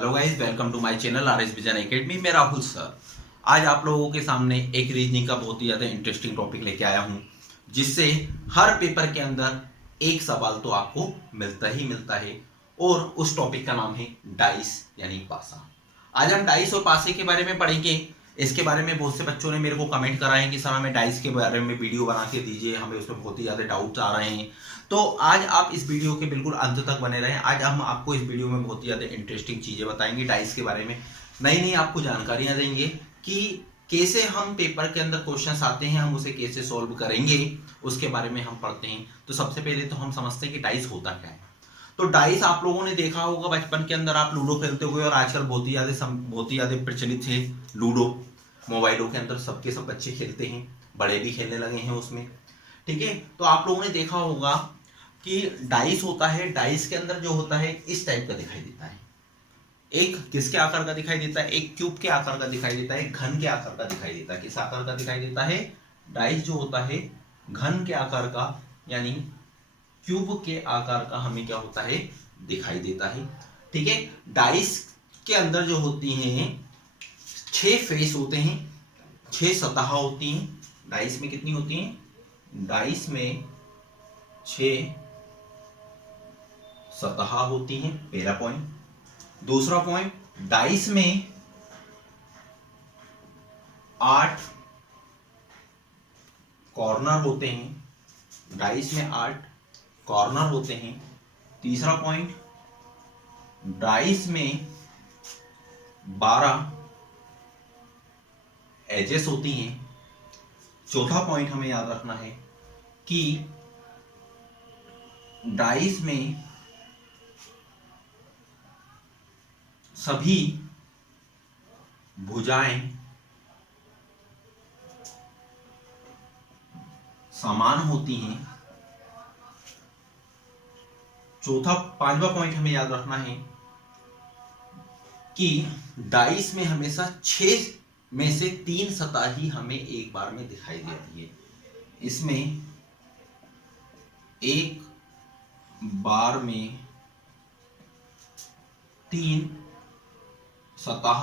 Hello guys, welcome to my channel R S vision academy. मैं Rahul sir आज आप लोगों के सामने एक रीजनिंग का बहुत ही ज़्यादा इंटरेस्टिंग टॉपिक लेके आया हूं, जिससे हर पेपर के अंदर एक सवाल तो आपको मिलता ही मिलता है। और उस टॉपिक का नाम है डाइस यानी पासा। आज हम डाइस और पासे के बारे में पढ़ेंगे। इसके बारे में बहुत से बच्चों ने मेरे को कमेंट करा है कि सर हमें डाइस के बारे में वीडियो बना के दीजिए, हमें उसमें बहुत ही ज़्यादा डाउट्स आ रहे हैं। तो आज आप इस वीडियो के बिल्कुल अंत तक बने रहें। आज हम आपको इस वीडियो में बहुत ही ज़्यादा इंटरेस्टिंग चीज़ें बताएंगे डाइस के बारे में, नई नई आपको जानकारियां देंगे कि कैसे हम पेपर के अंदर क्वेश्चंस आते हैं, हम उसे कैसे सॉल्व करेंगे, उसके बारे में हम पढ़ते हैं। तो सबसे पहले तो हम समझते हैं कि डाइस होता क्या है। तो डाइस आप लोगों ने देखा होगा बचपन के अंदर, आप लूडो खेलते हुए, और आजकल बहुत ही ज़्यादा प्रचलित है लूडो। मोबाइलों के अंदर सबके सब बच्चे खेलते हैं, बड़े भी खेलने लगे हैं उसमें। ठीक है, तो आप लोगों ने देखा होगा कि डाइस होता है। डाइस के अंदर जो होता है इस टाइप का दिखाई देता है। एक किसके आकार का दिखाई देता है? एक क्यूब के आकार का दिखाई देता है, घन के आकार का दिखाई देता है। किस आकार का दिखाई देता है? डाइस जो होता है घन के आकार का, यानी क्यूब के आकार का हमें क्या होता है? दिखाई देता है। ठीक है, डाइस के अंदर जो होती हैं 6 फेस होते हैं, 6 सतह होती हैं। डाइस में कितनी होती हैं? डाइस में 6 सतह होती हैं, पहला पॉइंट। दूसरा पॉइंट, डाइस में 8 कॉर्नर होते हैं। डाइस में 8 कॉर्नर होते हैं। तीसरा पॉइंट, डाइस में 12 एजेस होती हैं। चौथा पॉइंट हमें याद रखना है कि डाइस में सभी भुजाएं समान होती हैं। पांचवा पॉइंट हमें याद रखना है कि डाइस में हमेशा 6 में से 3 सतह ही हमें एक बार में दिखाई देती है। इसमें एक बार में 3 सतह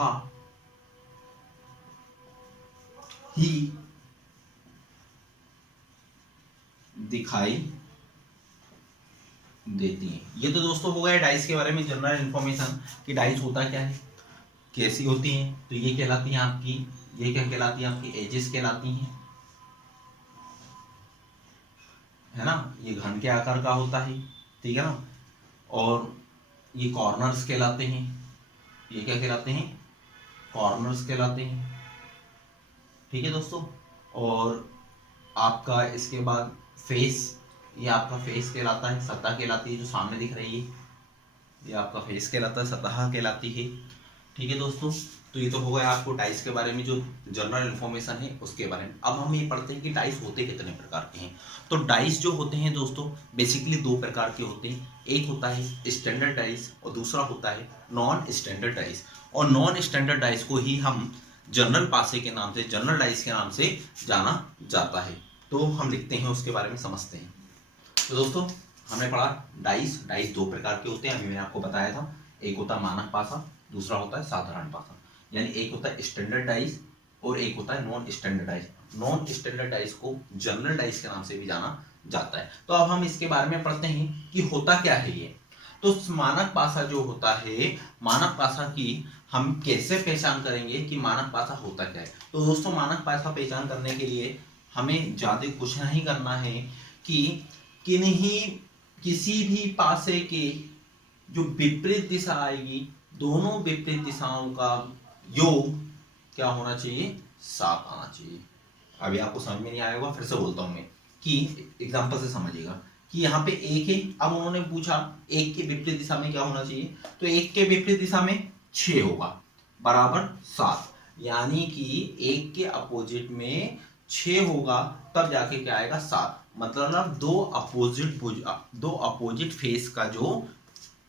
ही दिखाई देती हैं। ये तो दोस्तों हो गया डाइस के बारे में जनरल इंफॉर्मेशन कि डाइस होता क्या है, कैसी होती हैं। तो ये कहलाती हैं आपकी, ये क्या कहलाती है? आपकी एजेस कहलाती हैं, है ना। ये घन के आकार का होता है, ठीक है ना। और ये कॉर्नर्स कहलाते हैं। ये क्या कहलाते हैं? कॉर्नर्स कहलाते हैं। ठीक है दोस्तों। और आपका इसके बाद फेस, ये आपका फेस कहलाता है, सतह कहलाती है जो सामने दिख रही है, ये आपका फेस कहलाता है, सतह कहलाती है। ठीक है दोस्तों, तो ये तो हो गया आपको डाइस के बारे में जो जनरल इन्फॉर्मेशन है उसके बारे में। अब हम ये पढ़ते हैं कि डाइस होते कितने प्रकार के हैं। तो डाइस जो होते हैं दोस्तों बेसिकली 2 प्रकार के होते हैं। एक होता है स्टैंडर्ड डाइस और दूसरा होता है नॉन स्टैंडर्ड डाइस। और नॉन स्टैंडर्ड डाइस को ही हम जनरल पासे के नाम से, जनरल डाइस के नाम से जाना जाता है। तो हम लिखते हैं, उसके बारे में समझते हैं। तो दोस्तों हमने पढ़ा डाइस 2 प्रकार के होते हैं, अभी मैंने आपको बताया था। एक होता है मानक पासा, दूसरा होता है साधारण पासा। यानी एक होता है स्टैंडर्ड डाइस और एक होता है non standard dice. Non standard dice को जनरल डाइस के नाम से भी जाना जाता है। तो अब हम इसके बारे में पढ़ते हैं कि होता क्या है ये। तो मानक पासा जो होता है, मानक पासा की हम कैसे पहचान करेंगे कि मानक पासा होता क्या है। तो दोस्तों मानक पासा पहचान करने के लिए हमें ज्यादा कुछ नहीं करना है कि किसी भी पासे के जो विपरीत दिशा आएगी, दोनों विपरीत दिशाओं का योग क्या होना चाहिए? 7 आना चाहिए। अभी आपको समझ में नहीं आया होगा, फिर से बोलता हूं मैं कि एग्जांपल से समझिएगा कि यहाँ पे 1 है। अब उन्होंने पूछा 1 के विपरीत दिशा में क्या होना चाहिए, तो 1 के विपरीत दिशा में 6 होगा बराबर 7। यानी कि 1 के अपोजिट में 6 होगा, तब जाके क्या आएगा? 7। मतलब दो अपोजिट फेस का जो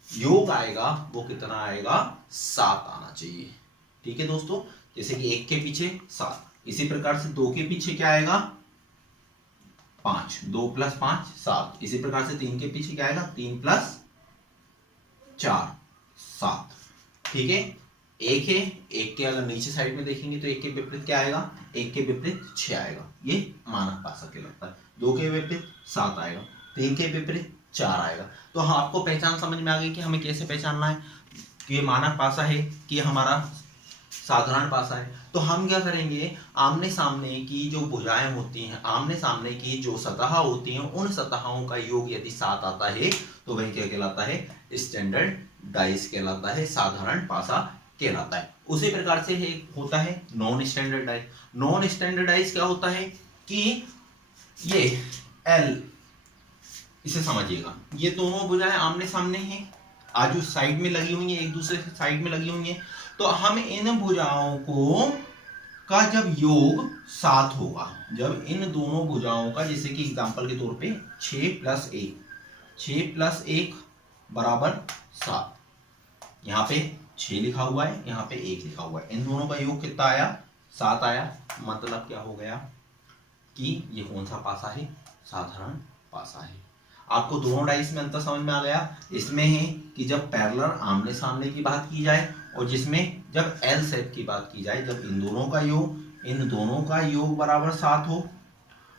योग आएगा वो कितना आएगा? 7 आना चाहिए। ठीक है दोस्तों, जैसे कि 1 के पीछे 7, इसी प्रकार से 2 के पीछे क्या आएगा? 5, 2 + 5 7। इसी प्रकार से 3 के पीछे क्या आएगा? 3 + 4 7। ठीक है, एक है, एक के अगर नीचे साइड में देखेंगे तो एक के विपरीत क्या आएगा, एक के विपरीत 6 आएगा, ये मानक पासा कहलाता है। 2 के विपरीत 7 आएगा, 3 के विपरीत 4 आएगा। तो हाँ, आपको पहचान समझ में आ गई कि हमें कैसे पहचानना है कि ये मानक पासा है कि हमारा साधारण पासा है। तो हम क्या करेंगे, आमने सामने की जो भुजाएं होती हैं, आमने सामने की जो सतह होती हैं, उन सतहों का योग यदि 7 आता है तो वह क्या कहलाता है, स्टैंडर्ड डाइस कहलाता है, साधारण पासा कहलाता है। उसी प्रकार से एक होता है non standard dice. Non standard dice क्या होता है कि ये एल, इसे समझिएगा, ये दोनों भुजाएं आमने सामने हैं, आजू साइड में लगी हुई हैं, एक दूसरे से साइड में लगी हुई हैं। तो हम इन भुजाओं को का जब योग 7 होगा, जब इन दोनों भुजाओं का, जैसे कि एग्जांपल के तौर पे 6 + 1, 6 + 1 बराबर 7, यहाँ पे 6 लिखा हुआ है, यहाँ पे 1 लिखा हुआ है, इन दोनों का योग कितना आया, 7 आया। मतलब क्या हो गया कि ये कौन सा पासा है, साधारण पासा है। आपको दोनों डाइस में अंतर समझ में आ गया। इसमें है कि जब पैरेलल आमने सामने की बात की जाए, और जिसमें जब एल सेट की बात की जाए, जब इन दोनों का योग बराबर 7 हो,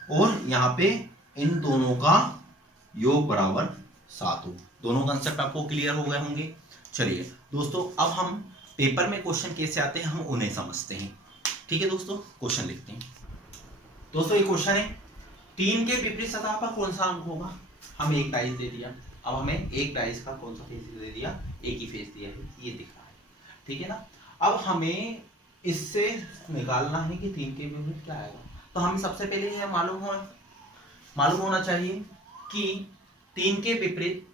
और यहाँ पे इन दोनों का योग बराबर 7 हो। दोनों कंसेप्ट आपको क्लियर हो गए होंगे। चलिए दोस्तों, अब हम पेपर में क्वेश्चन कैसे आते हैं हम उन्हें समझते हैं। ठीक है दोस्तों, क्वेश्चन लिखते हैं। दोस्तों ये क्वेश्चन है, 3 के विपरीत सतह पर कौन सा अंक होगा। हम एक डाइस दे दिया, अब हमें एक डाइस का कौन सा फेस दे दिया, एक ही फेस दिया है, ये दिख रहा है, ठीक है ना। अब हमें इससे निकालना है कि 3 के विपरीत क्या आएगा। तो हमें सबसे पहले यह मालूम होना चाहिए कि 3 के विपरीत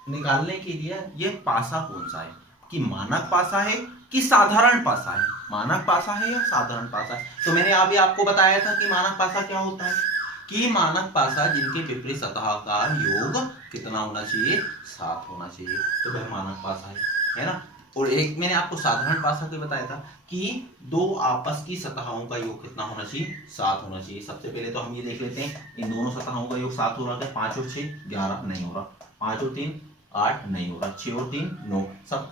निकालने के लिए यह पासा कौन सा है, कि मानक पासा है कि साधारण पासा है, मानक पासा है या साधारण पासा है। तो मैंने अभी आपको बताया था कि मानक पासा क्या होता है, कि मानक पासा जिनके विपरीत सतह का योग कितना होना चाहिए, 7 होना चाहिए, तो वह मानक पासा है ना। और एक मैंने आपको साधारण पासा के बताया था कि दो आपस की सतहों का योग कितना होना चाहिए, 7 होना चाहिए। सबसे पहले तो हम ये देख लेते हैं, इन दोनों सतहों का योग 7 हो रहा है, 5 और 6 11 नहीं हो रहा, 5 और 3 8 नहीं हो रहा, 6 और 3 9,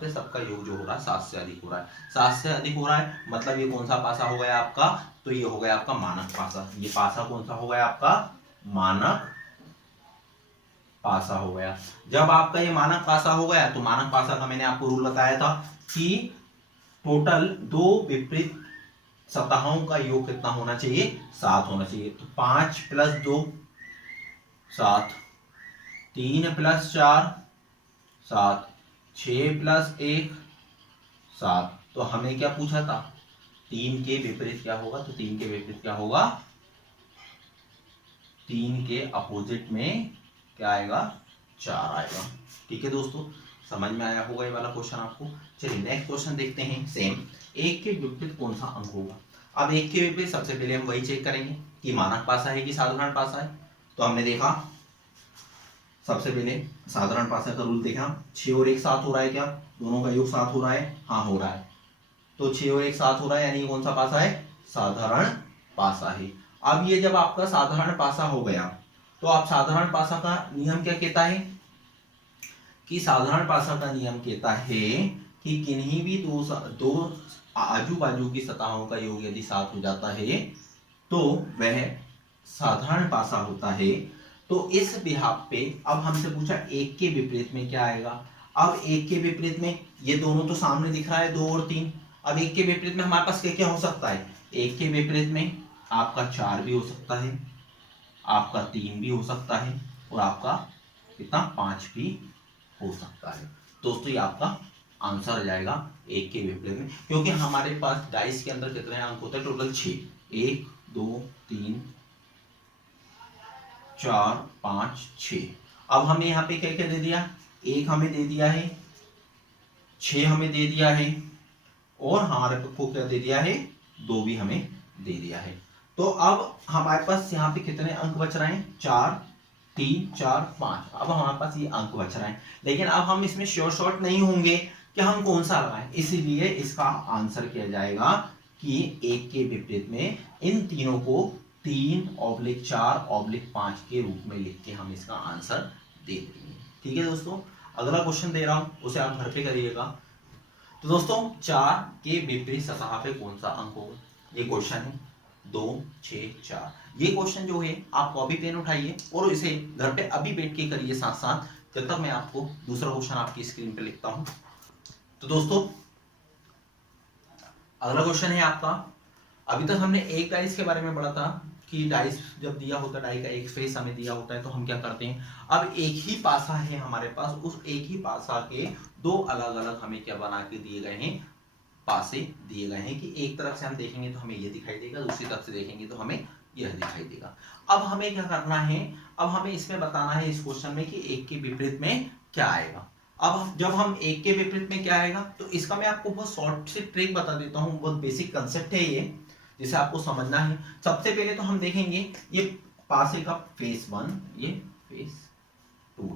सबका योग जो हो रहा है 7 से अधिक हो रहा है, 7 से अधिक हो रहा है। मतलब ये कौन सा पासा हो गया आपका, तो ये हो गया आपका मानक पासा। ये पासा कौन सा हो गया आपका, मानक पासा हो गया। जब आपका ये मानक पासा हो गया, तो मानक पासा का मैंने आपको रूल बताया था कि टोटल दो विपरीत सतहों का योग कितना होना चाहिए, 7 होना चाहिए। तो 5 + 2 7, 3 + 4 7, 6 + 1 7। तो हमें क्या पूछा था, 3 के विपरीत क्या होगा, तो 3 के विपरीत क्या होगा, 3 के अपोजिट में क्या आएगा, 4 आएगा। ठीक है दोस्तों, समझ में आया होगा ये वाला क्वेश्चन आपको। चलिए नेक्स्ट क्वेश्चन देखते हैं। सेम, 1 के विपरीत कौन सा अंक होगा। अब 1 के विपरीत सबसे पहले हम वही चेक करेंगे कि मानक पासा है कि साधारण पासा है। तो हमने देखा, सबसे पहले साधारण पासा का रूल देखा, 6 और 1 7 हो रहा है क्या, दोनों का योग 7 हो रहा है, हाँ हो रहा है। तो 6 और 1 7 हो रहा है, यानी कौन सा पासा है, साधारण पासा है। अब ये जब आपका साधारण पासा हो गया, तो आप साधारण पासा का नियम क्या कहता है, कि साधारण पासा का नियम कहता है कि किन्हीं भी दो आजू बाजू की सतहों का योग यदि 7 हो जाता है तो वह साधारण पासा होता है। तो इस बिहाफ पे अब हमसे पूछा 1 के विपरीत में क्या आएगा। अब 1 के विपरीत में ये दोनों तो सामने दिख रहा है 2 और 3। अब 1 के विपरीत में हमारे पास क्या क्या हो सकता है, 1 के विपरीत में आपका 4 भी हो सकता है, आपका 3 भी हो सकता है, और आपका कितना 5 भी हो सकता है। दोस्तों ये आपका आंसर आ जाएगा 1 के विपरीत में, क्योंकि हमारे पास डाइस के अंदर कितने अंक होते हैं, टोटल 6, 1 2 3 4 5 6। अब हमें यहाँ पे क्या क्या दे दिया, 1 हमें दे दिया है, 6 हमें दे दिया है, और हमारे को क्या दे दिया है, 2 भी हमें दे दिया है। तो अब हमारे पास यहाँ पे कितने अंक बच रहे हैं, 4 3 4 5। अब हमारे पास ये अंक बच रहे हैं, लेकिन अब हम इसमें श्योर शॉट नहीं होंगे कि हम कौन सा लगाएं, इसीलिए इसका आंसर किया जाएगा कि 1 के विपरीत में इन तीनों को 3/4/5 के रूप में लिख के हम इसका आंसर दे देंगे। ठीक है दोस्तों, अगला क्वेश्चन दे रहा हूं, उसे आप घर पे करिएगा। तो दोस्तों 4 के विपरीत सतह पे कौन सा अंक होगा, ये क्वेश्चन है। 2 6 4 ये क्वेश्चन जो है आप कॉपी पेन उठाइए और इसे घर पे अभी बैठ के करिए साथ साथ, जब तक मैं आपको दूसरा क्वेश्चन आपकी स्क्रीन पे लिखता हूं। तो दोस्तों अगला क्वेश्चन है आपका, अभी तक हमने एक डाइस के बारे में पढ़ा था कि डाइस जब दिया होता है, डाई का एक फेस हमें दिया होता है तो हम क्या करते हैं, अब एक ही पासा है हमारे पास, उस एक ही पासा के दो अलग अलग हमें क्या बना के दिए गए हैं, पासे दिए गए हैं कि एक तरफ से हम देखेंगे तो हमें ये दिखाई देगा, दूसरी तरफ से देखेंगे तो हमें यह दिखाई देगा। अब हमें क्या करना है, अब हमें इसमें बताना है इस क्वेश्चन में कि एक के विपरीत में क्या आएगा। अब जब हम एक के विपरीत में क्या आएगा, तो इसका मैं आपको बहुत शॉर्ट से ट्रिक बता देता हूं, बहुत बेसिक कंसेप्ट है ये, जिसे आपको समझना है। सबसे पहले तो हम देखेंगे ये पासे का फेस 1, ये फेस 2,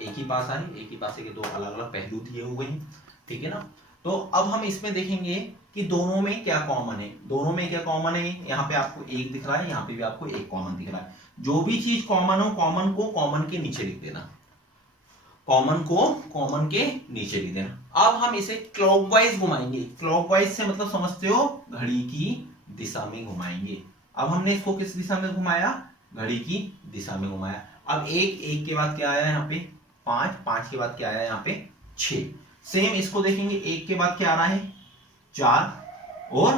एक ही पासा है, एक ही पासे के दो अलग अलग पहलू दिए हुए हैं, ठीक है ना। तो अब हम इसमें देखेंगे कि दोनों में क्या कॉमन है, दोनों में क्या कॉमन है, यहाँ पे आपको एक दिख रहा है, यहाँ पे भी आपको एक कॉमन दिख रहा है। जो भी चीज कॉमन हो, कॉमन को कॉमन के नीचे लिख देना, कॉमन को कॉमन के नीचे लिख देना। अब हम इसे क्लॉकवाइज घुमाएंगे, क्लॉकवाइज से मतलब समझते हो घड़ी की दिशा में घुमाएंगे। अब हमने इसको किस दिशा में घुमाया, घड़ी की दिशा में घुमाया। अब एक के बाद क्या आया यहाँ पे 5, 5 के बाद क्या आया यहाँ पे 6। सेम इसको देखेंगे, एक के बाद क्या आ रहा है 4 और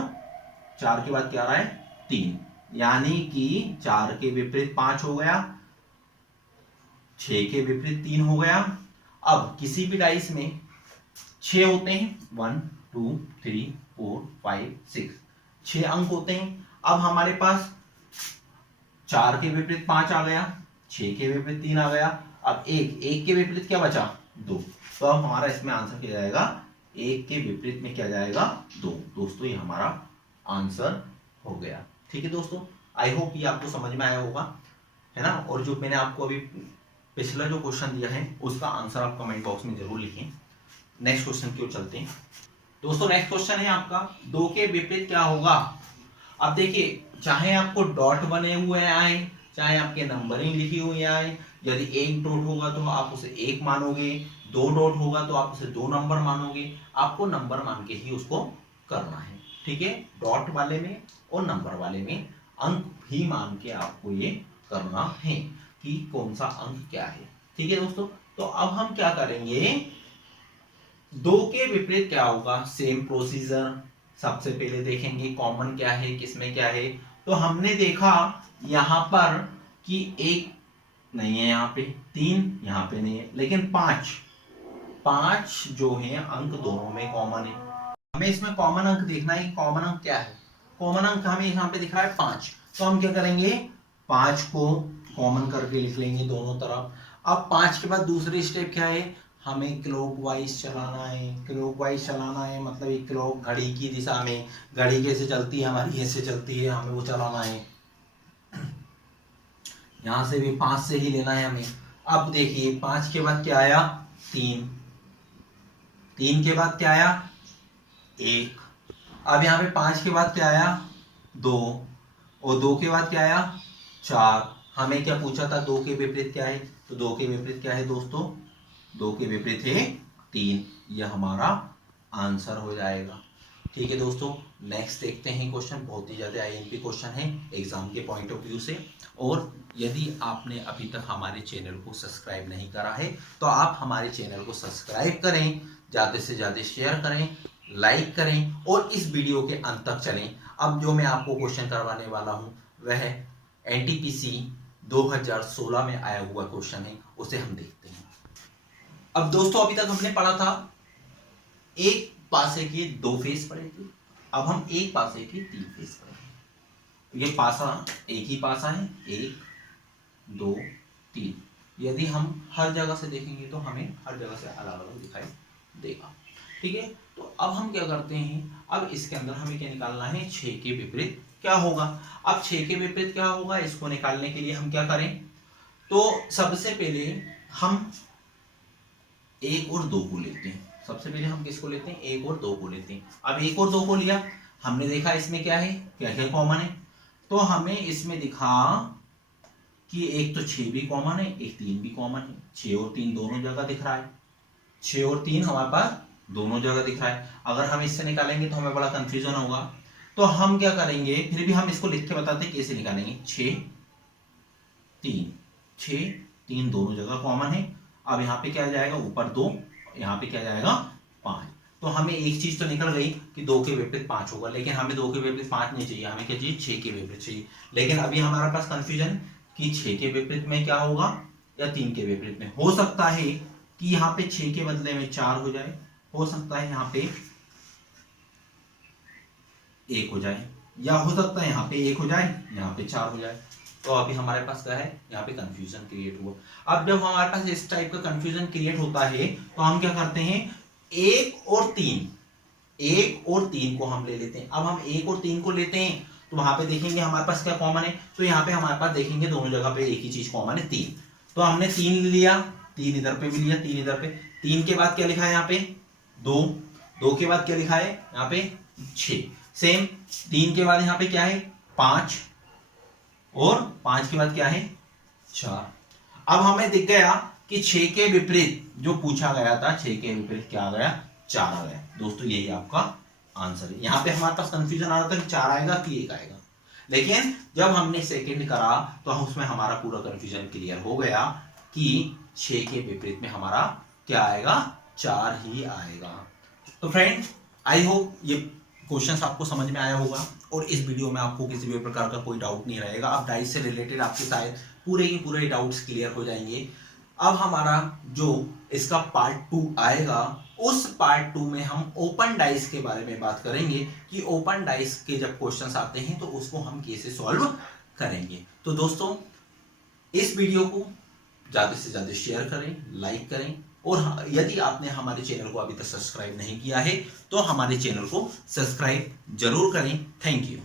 4 के बाद क्या आ रहा है 3, यानी कि 4 के विपरीत 5 हो गया, 6 के विपरीत 3 हो गया। अब किसी भी डाइस में 6 होते हैं, 1 2 3 4 5 6, 6 अंक होते हैं। अब हमारे पास 4 के विपरीत 5 आ गया, 6 के विपरीत 3 आ गया, अब एक के विपरीत क्या बचा 2। तो अब हमारा इसमें आंसर क्या जाएगा, एक के विपरीत में क्या जाएगा 2। दोस्तों ये हमारा आंसर हो गया, ठीक है दोस्तों। आई होप ये आपको समझ में आया होगा, है ना। और जो मैंने आपको अभी पिछला जो क्वेश्चन दिया है उसका आंसर आप कमेंट बॉक्स में जरूर लिखें। नेक्स्ट क्वेश्चन की ओर चलते हैं दोस्तों। नेक्स्ट क्वेश्चन है आपका, 2 के विपरीत क्या होगा। अब देखिए, चाहे आपको डॉट बने हुए आए, चाहे आपके नंबरिंग लिखी हुई आए, यदि एक डॉट होगा तो आप उसे 1 मानोगे, 2 डॉट होगा तो आप उसे 2 नंबर मानोगे। आपको नंबर मान के ही उसको करना है, ठीक है। डॉट वाले में और नंबर वाले में अंक भी मान के आपको ये करना है कि कौन सा अंक क्या है, ठीक है दोस्तों। तो अब हम क्या करेंगे, 2 के विपरीत क्या होगा, सेम प्रोसीजर। सबसे पहले देखेंगे कॉमन क्या है, किसमें क्या है। तो हमने देखा यहां पर कि 1 नहीं है, यहाँ पे 3 यहाँ पे नहीं है, लेकिन 5 जो है अंक दोनों में कॉमन है। हमें इसमें कॉमन अंक देखना है, कॉमन अंक क्या है। कॉमन अंक हमें यहाँ पे दिख रहा है 5, तो हम क्या करेंगे 5 को कॉमन करके लिख लेंगे दोनों तरफ। अब 5 के बाद दूसरी स्टेप क्या है, हमें क्लॉकवाइज चलाना है। क्लॉकवाइज चलाना है मतलब एक क्लॉक घड़ी की दिशा में, घड़ी कैसे चलती है हमारी, ऐसे चलती है, हमें वो चलाना है। यहां से भी 5 से ही लेना है हमें। अब देखिए 5 के बाद क्या आया 3, 3 के बाद क्या आया 1। अब यहाँ पे 5 के बाद क्या आया 2, और 2 के बाद क्या आया 4। हमें क्या पूछा था 2 के विपरीत क्या है, तो 2 के विपरीत क्या है दोस्तों, 2 के विपरीत है 3। यह हमारा आंसर हो जाएगा, ठीक है दोस्तों। नेक्स्ट देखते हैं क्वेश्चन, बहुत ही ज्यादा आईएमपी क्वेश्चन है एग्जाम के पॉइंट ऑफ व्यू से। और यदि आपने अभी तक हमारे चैनल को सब्सक्राइब नहीं करा है तो आप हमारे चैनल को सब्सक्राइब करें, ज़्यादा से ज़्यादा शेयर करें, लाइक करें और इस वीडियो के अंत तक चलें। अब जो मैं आपको क्वेश्चन करवाने वाला हूं वह एनटीपीसी 2016 में आया हुआ क्वेश्चन है, उसे हम देखते हैं। अब दोस्तों अभी तक हमने पढ़ा था एक पासे के 2 फेस पढ़े थे, अब हम एक पासे के 3 फेस पढ़े। ये पासा एक ही पासा है, 1 2 3। यदि हम हर जगह से देखेंगे तो हमें हर जगह से अलग अलग दिखाई देगा, ठीक है। तो अब हम क्या करते हैं, अब इसके अंदर हमें क्या निकालना है, 6 के विपरीत क्या होगा। अब 6 के विपरीत क्या होगा, इसको निकालने के लिए हम क्या करें, तो सबसे पहले हम 1 और 2 को लेते हैं। सबसे पहले हम किसको लेते हैं, 1 और 2 को लेते हैं। अब 1 और 2 को लिया, हमने देखा इसमें क्या है, क्या क्या कॉमन है। तो हमें इसमें दिखा कि एक तो 6 भी कॉमन है, एक 3 भी कॉमन है। 6 और 3 दोनों जगह दिख रहा है, 6 और 3 हमारे पास दोनों जगह दिख रहा है। अगर हम इससे निकालेंगे तो हमें बड़ा कंफ्यूजन होगा, तो हम क्या करेंगे, फिर भी हम इसको लिख के बताते हैं कैसे निकालेंगे। 6 3 दोनों जगह कॉमन है। अब यहाँ पे क्या आ जाएगा, ऊपर 2, यहाँ पे क्या जाएगा 5। तो हमें एक चीज तो निकल गई कि 2 के विपरीत 5 होगा, लेकिन हमें 2 के विपरीत 5 नहीं चाहिए, हमें क्या चाहिए, 6 के विपरीत चाहिए। लेकिन अभी हमारे पास कंफ्यूजन कि 6 के विपरीत में क्या होगा या 3 के विपरीत में। हो सकता है कि यहाँ पे 6 के बदले में 4 हो जाए, हो सकता है यहाँ पे 1 हो जाए, या हो सकता है यहाँ पे 1 हो जाए, यहाँ पे 4 हो जाए। तो अभी हमारे पास क्या है, यहाँ पे कंफ्यूजन क्रिएट हुआ। अब जब हमारे पास इस टाइप का कंफ्यूजन क्रिएट होता है तो हम क्या करते हैं, 1 और 3 को हम ले लेते हैं। अब हम 1 और 3 को लेते हैं तो वहां पे देखेंगे हमारे पास क्या कॉमन है, तो यहाँ पे हमारे पास देखेंगे दोनों जगह पे एक ही चीज कॉमन है, 3। तो हमने 3 लिया, 3 इधर पे भी लिया, 3 इधर पे। 3 के बाद क्या लिखा है यहाँ पे 2 के बाद क्या लिखा है यहाँ पे 6। सेम 3 के बाद यहाँ पे क्या है 5, और 5 के बाद क्या है 4। अब हमें दिख गया कि 6 के विपरीत जो पूछा गया था, 6 के विपरीत क्या आ गया, 4 आ गया। दोस्तों यही आपका आंसर है। यहाँ पे हमारे पास कंफ्यूजन आ रहा था कि 4 आएगा कि 1 आएगा, लेकिन जब हमने सेकंड करा तो उसमें हमारा पूरा कंफ्यूजन क्लियर हो गया कि 6 के विपरीत में हमारा क्या आएगा, 4 ही आएगा। तो फ्रेंड, आई होप ये क्वेश्चंस आपको समझ में आया होगा और इस वीडियो में आपको किसी भी प्रकार का कोई डाउट नहीं रहेगा। अब डाइस से रिलेटेड आपके शायद पूरे के पूरे डाउट्स क्लियर हो जाएंगे। अब हमारा जो इसका पार्ट 2 आएगा, उस पार्ट 2 में हम ओपन डाइस के बारे में बात करेंगे कि ओपन डाइस के जब क्वेश्चंस आते हैं तो उसको हम कैसे सॉल्व करेंगे। तो दोस्तों, इस वीडियो को ज्यादा से ज्यादा शेयर करें, लाइक करें, और यदि आपने हमारे चैनल को अभी तक सब्सक्राइब नहीं किया है तो हमारे चैनल को सब्सक्राइब जरूर करें। Thank you.